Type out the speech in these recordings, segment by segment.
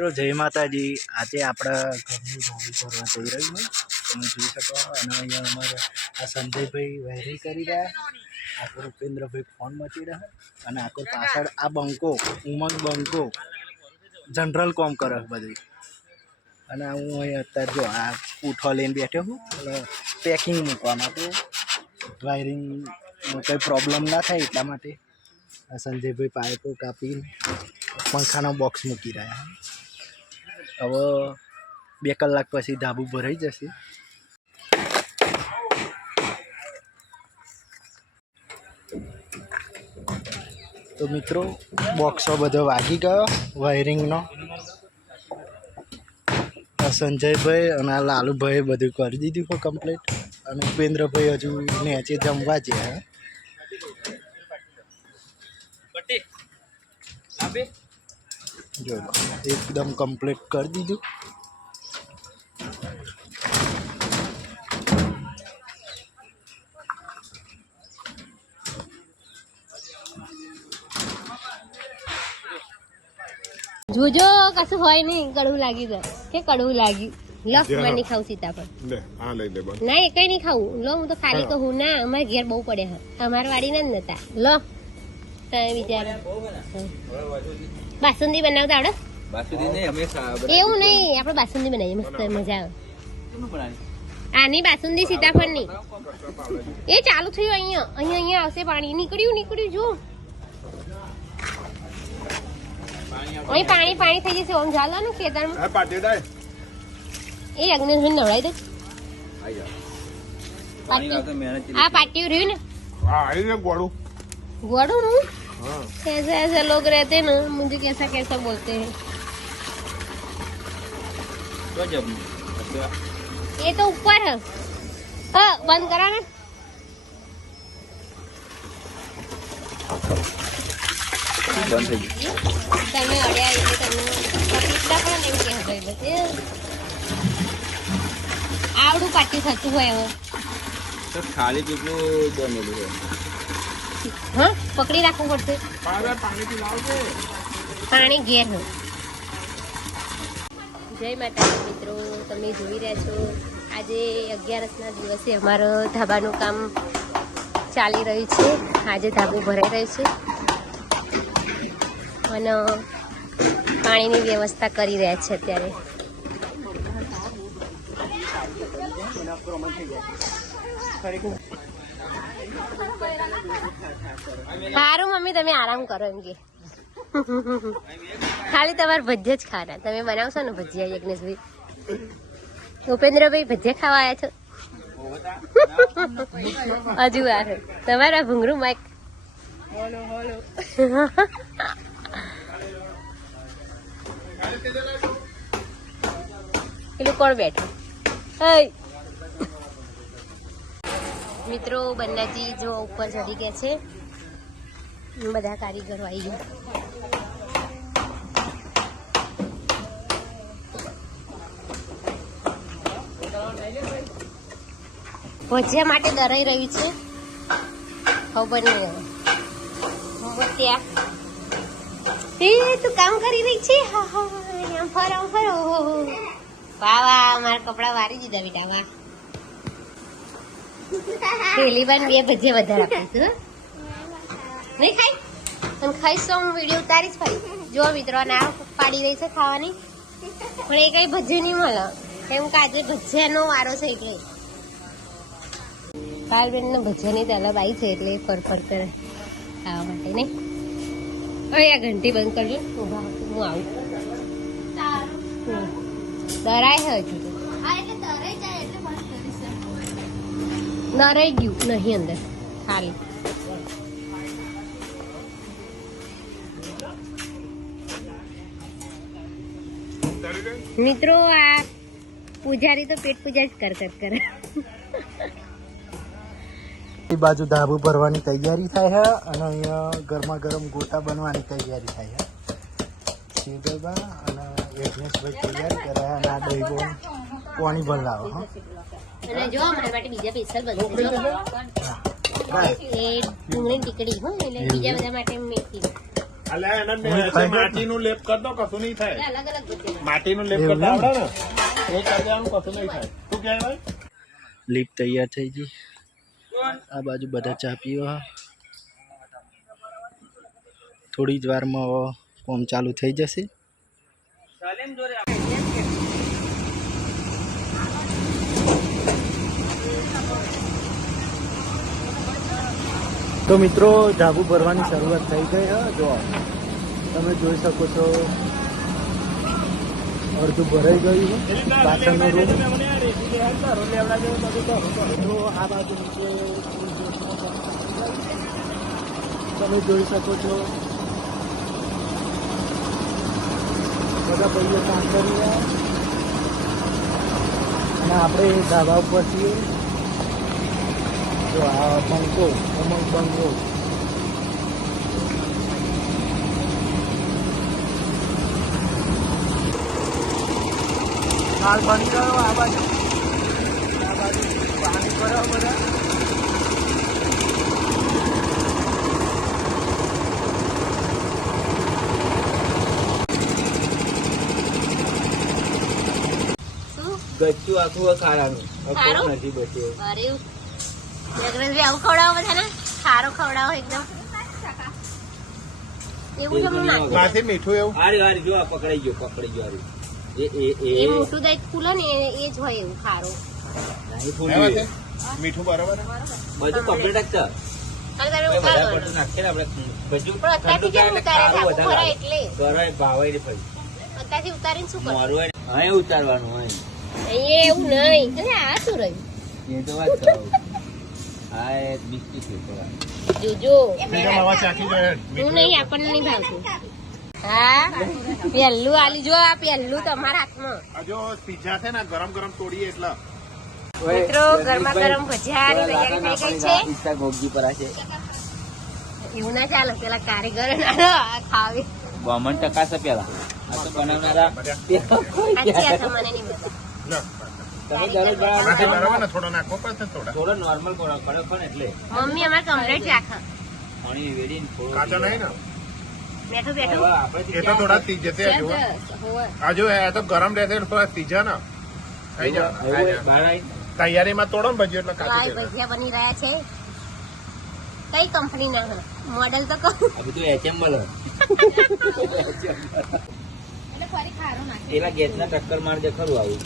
મિત્રો જય માતાજી। આજે આપણા ઘરનું ધાબુ ભરવા જઈ રહ્યું હોય તમે જોઈ શકો। અને અહીંયા અમારે આ સંજયભાઈ વહેરી કરી રહ્યા, આખો રૂપેન્દ્રભાઈ ફોન મચી રહ્યા, અને આખો પાછળ આ બંકો ઉમંગ બંકો જનરલ કોમ કરે બધી। અને હું અહીં અત્યારે જો આ પૂઠો લઈને બેઠો છું, એટલે પેકિંગ મૂકવા માટે, વાયરિંગ કંઈ પ્રોબ્લેમ ના થાય એટલા માટે આ સંજયભાઈ પાઇપો કાપીને પંખાનો બોક્સ મૂકી રહ્યા। હવે 2 કલાક પછી ધાબુ ભરાઈ જશે। તો મિત્રો બોક્સો બધો વાગી ગયો વાયરિંગનો। સંજયભાઈ અને આ લાલુભાઈ બધું કરી દીધું છે કમ્પ્લીટ, અને ઉપેન્દ્રભાઈ હજુ નીચે જમવા ગયા। જો એકદમ કમ્પ્લીટ કરી દીધું। જોજો કશું હોય નહીં, કડવું લાગી જાય કે કડવું લાગ્યું લો મને નહીં ખાવું સીતાફળ લે આ લઈ લે ના એકઈ નહીં ખાવું લો હું તો ખાલી કહું ના અમારે ઘેર બહુ પડે છે અમારા વાડી ના નતા લો તમે વિચાર બાસુંદી બનાવતા આવડે બાસુંદી નહીં અમે એવું નહીં આપણે બાસુંદી બનાવીએ મસ્ત મજા આવે આની બાસુંદી સીતાફળ ની એ ચાલુ થયું અહીંયા આવશે પાણી નીકળ્યું જો અહીં પાણી થઈ જશે ઓમ ઝાલવાનું ખેતરમાં એ અગ્નેશભાઈ નવડાવી દે આ પાટિયું રહ્યું ને गोड़ू न ऐसे ऐसे लोग रहते हैं ना, मुझे कैसा कैसा बोलते हैं। तो जब ये तो ऊपर है, बंद करा ना। बंद થઈ ગયું તમે અડ્યા એટલે તમે કેટલા પણ એમ કે હતો એટલે આવડું પાટી થતું હોય હવે તો ખાલી કેટલું બનેલું હોય। हाँ पकड़ी રાખવું પડશે પાણી ઘેર હોય। જય માતાજી મિત્રો, તમે જોઈ રહ્યા છો આજે 11ના દિવસે અમારો ધાબાનું કામ ચાલી રહ્યું છે। આજે ધાબુ ભરાઈ રહ્યું છે અને પાણીની વ્યવસ્થા કરી રહ્યા છે અત્યારે। સારું મમ્મી તમે આરામ કરો એમ કે ખાલી તમારે ભજીયા જ ખાવાના, તમે બનાવશો ને ભજીયા યજ્ઞેશભાઈ ઉપેન્દ્રભાઈ ભજીયા ખાવા આવ્યા છો હજુ વાર તમારા ભૂંગરું માઇક પેલું કોણ બેઠું મિત્રો બંનાજી જો ઉપર ચડી ગયા છે, બધા કારીગરો આવી ગયા। ભજીયા માટે દરાઈ રહ્યું છે, ખબર નહીં હવે ત્યાં તું કામ કરી રહી છે। ફરો વાહ વાહ મારા કપડા વારી દીધા બેટા વાહ। પેલી વાર 2 ભજીયા વધારે આપીશું નહીં ખાઈ અને ખાઈશ તો હું વિડીયો ઉતારીશ ભાઈ। જો મિત્રો ના પાડી રહી છે ખાવાની, પણ એ કઈ ભજીયા નહીં મળે કેમ કે આજે ભજીયાનો વારો છે એટલે પાલબેન ને ભજીયાની તલબ આવી છે એટલે ફરફર કરે ખાવા માટે નહીં। હવે આ ઘંટી બંધ કરજો, હું આવું ડરાય છે હજુ તો નરાઈ ગયું નહીં અંદર ખાલી। મિત્રો આ પૂજારી તો પેટ પૂજા જ કરે। એ બાજુ ધાબુ ભરવાની તૈયારી થાય છે, અને અહીંયા ગરમા ગરમ ગોટા બનવાની તૈયારી થાય છે। શિવભાઈ અને યજ્ઞેશભાઈ તૈયારી કરે, અને આ દહીં પાણી ભરાવો હા। અને જો અમારા માટે બીજા સ્પેશિયલ બધું એ ડુંગળીની ટીકડી હો, એટલે બીજા બધા માટે મેથી અલ્યા એને માટીનું લેપ કર દો, કશું નહીં થાય. અલગ અલગ ભજીયા. માટીનું લેપ એવું કરતા એમ? આવડે ને એ કરી દેવાનું, કશું નહીં થાય. શું કહેવાય? લીપ તૈયાર થઈ ગઈ. આ બાજુ બધા ચા પીવા. થોડી જ વારમાં હવે કોમ ચાલુ થઈ જશે. તો મિત્રો ધાબુ ભરવાની શરૂઆત થઈ ગઈ છે. જો તમે જોઈ શકો છો અડધું ભરાઈ ગયું છે પાછળનો રૂમ. તો આ બાજુ નીચે તમે જોઈ શકો છો બધા ભાઈઓ કામ કરી રહ્યા અને આપણે ધાબા ઉપર છીએ. જો આ બંકો અમુક બંકો હાલ બની ગયો. આ બાજુ પાણી ભરાવ બધા. શું ગચ્ચું આખું ખારાનું ખારું? નથી બચ્યું. અરે જગરેશભાઈ આવું ખવડાવો બધાને, ખારો ખવડાવો એકદમ. એવું જમવું નાખે. માથે મીઠું એવું હારી હારી જો આ પકડાઈ ગયો હારી. એ મોટું દહીં ખુલે ને એ જ હોય એવું ખારો. નહીં ફૂલ એમાં છે? મીઠું બરાબર છે? બધું કમ્પ્લીટ જ છે. ખાલી તારે વધારે ઉતારવાનું. પડતું નાખીએ ને આપણે બધું પણ અત્યારથી કેમ ઉતારે છે? આખું ભરાય એટલે ગરાય ભાવાય ને ફરી અત્યારથી ઉતારીને શું કરવું? મારું હોય ને અહીં ઉતારવાનું હોય અહીંયા એવું નહીં. અરે આ શું રહ્યું? એ તો વાત કરાવું. આ એક બિસ્કીટ છે થોડા. જોજો બીજા માવા ચાખી જોઈએ. હું નહીં, આપણને નહીં ભાવતું. હા પહેલું આલી જો, આ પહેલું તમારા હાથમાં. આ જો પીઝા છે ને ગરમ ગરમ તોડીએ એટલે મિત્રો ગરમા ગરમ ભજીયાની તૈયારી થઈ ગઈ છે. પિસ્તા ગોગજી પર છે એવું ના ચાલે, પેલા કારીગર ખાવી. 52% છે પેલા. આ તો બનાવનારા સાચી વાત મને નહીં બધા. લો. તમે દરરોજ બનાવો માથે બરાબર ને થોડો નાખવો પડશે થોડા. થોડો નોર્મલ કડક ને એટલે મમ્મી અમારે કમ્પ્લીટ રાખે. પાણી વેડીને થોડો કાચા નહીં ને બેઠું બેઠું હવે આપણે એ તો થોડા તીજ જશે આ જુઓ. આ જો એ તો ગરમ રહેશે એટલે થોડા તીજા ને થઈ જાય. બહાર આવી તૈયારીમાં તોડો ને ભજીયો એટલે ભાઈ કાચી જાય. ભજીયા બની રહ્યા છે. કઈ કંપની ના મોડેલ તો કહું. આ બધું HML એલા ગેસ ના ટક્કર મારજે ખરું આવું.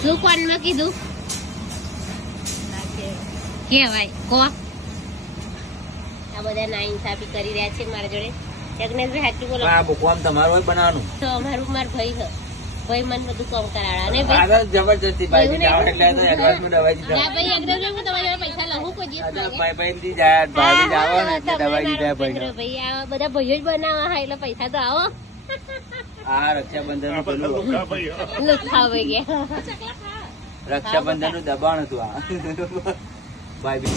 શું કોનમાં કીધું કેવાય કો. આ બધા નાઇન્સાફી કરી રહ્યા છે મારા જોડે. જગનેશભાઈ સાચું બોલો આ બુકવામ તમારું હોય બનાવવાનું. તો અમારું માર ભાઈ છે. ભાઈ મને બધું કામ કરાવડા અને ભાઈ આગળ જબરજસ્તી ભાઈ એવું જાવ નહીં. એટલે તો એડવાન્સમાં દવાઈ દીધા. ના ભાઈ એકદમ હું તમારી જોડે પૈસા લઉં કોઈ દિવસ આ તો માંગે. ભાઈ ભાઈ થી જાય ભાઈ જાવ ને એટલે તમે દવાઈ દીધા મારા ભાઈ. મિત્ર ભાઈ આ બધા ભાઈઓ જ બનાવવા હા એટલે પૈસા તો આવો આ રક્ષાબંધન નું પેલું લુખા ભાઈઓ. લુખાવ ગયા. રક્ષાબંધન નું દબાણ હતું આ ભાઈ બી.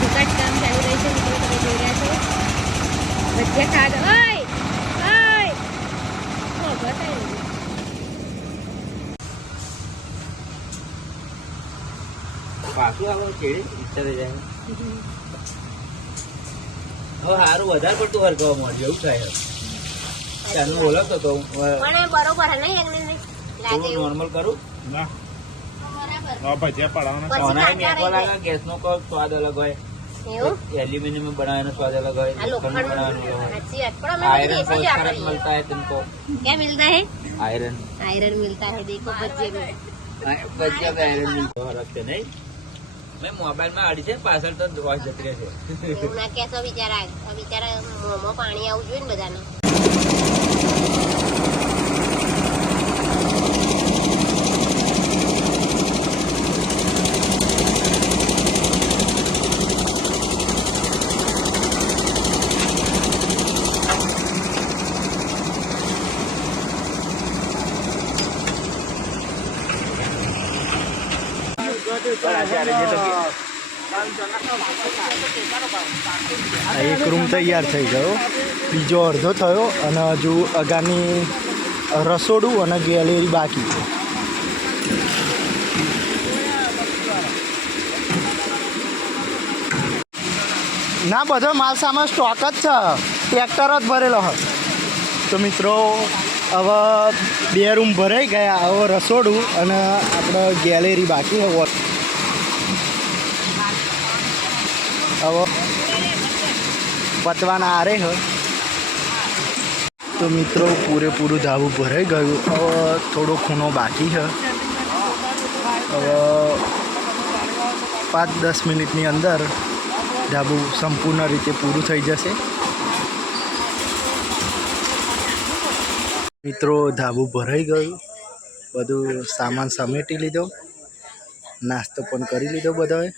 દુકાન કામ ચાલુ રહી છે મિત્રો, તમે જોઈ રહ્યા છો. ભજીયા ખાવા ઓય ઓય હો બતાય. પાછું આવવાનું કેળી ઈચ્છા થઈ જાય. હવે સારું વધારે પડતું હરકવા મળ્યું એવું થાય. ત્યાંનું ઓળખતો હતો પણ એ બરોબર હે નહીં એકને લાગે થોડું એવું. નોર્મલ કરું. ના બરાબર. આ ભજીયા પડાવવાના. પછી સોનાઈ કાંટા મેકો રહી લાગે ગેસ નો સ્વાદ અલગ હોય. એવું એલ્યુમિનિયમ બનાવેનો સ્વાદ અલગ હોય. આ લોખંડનું લોખંડ બનાવેલું હોય. સાચી વાત. પણ અમે आयरन બધું बहुत દેશી જ सारा વાપરીએ. मिलता है तुमको. क्या मिलता है? आयरन आयरन मिलता है. देखो भजिया में बच्चा का आयरन मिलता है रखते नहीं. मैं मोबाइल में अड़ी से पार्सल तो वॉइस जती रहे એવું ના કહેશો બિચારા. આ બિચારા મોંમાં પાણી આવવું જોઈએ ને બધાને. આ એક રૂમ તૈયાર થઈ ગયો, બીજો અડધો થયો અને હજુ અગાની રસોડું અને ગેલેરી બાકી છે. ના બધો માલ સામાન સ્ટોક જ છે, ટ્રેક્ટર જ ભરેલો હોય. તો મિત્રો હવે 2 રૂમ ભરાઈ ગયા, હવે રસોડું અને આપણે ગેલેરી બાકી હોય. હવે પતવાના આરે હ. તો મિત્રો પૂરેપૂરું ધાબું ભરાઈ ગયું, હવે થોડો ખૂણો બાકી છે. હવે 5-10 મિનિટની અંદર ધાબું સંપૂર્ણ રીતે પૂરું થઈ જશે. મિત્રો ધાબું ભરાઈ ગયું, બધું સામાન સમેટી લીધો, નાસ્તો પણ કરી લીધો બધાએ.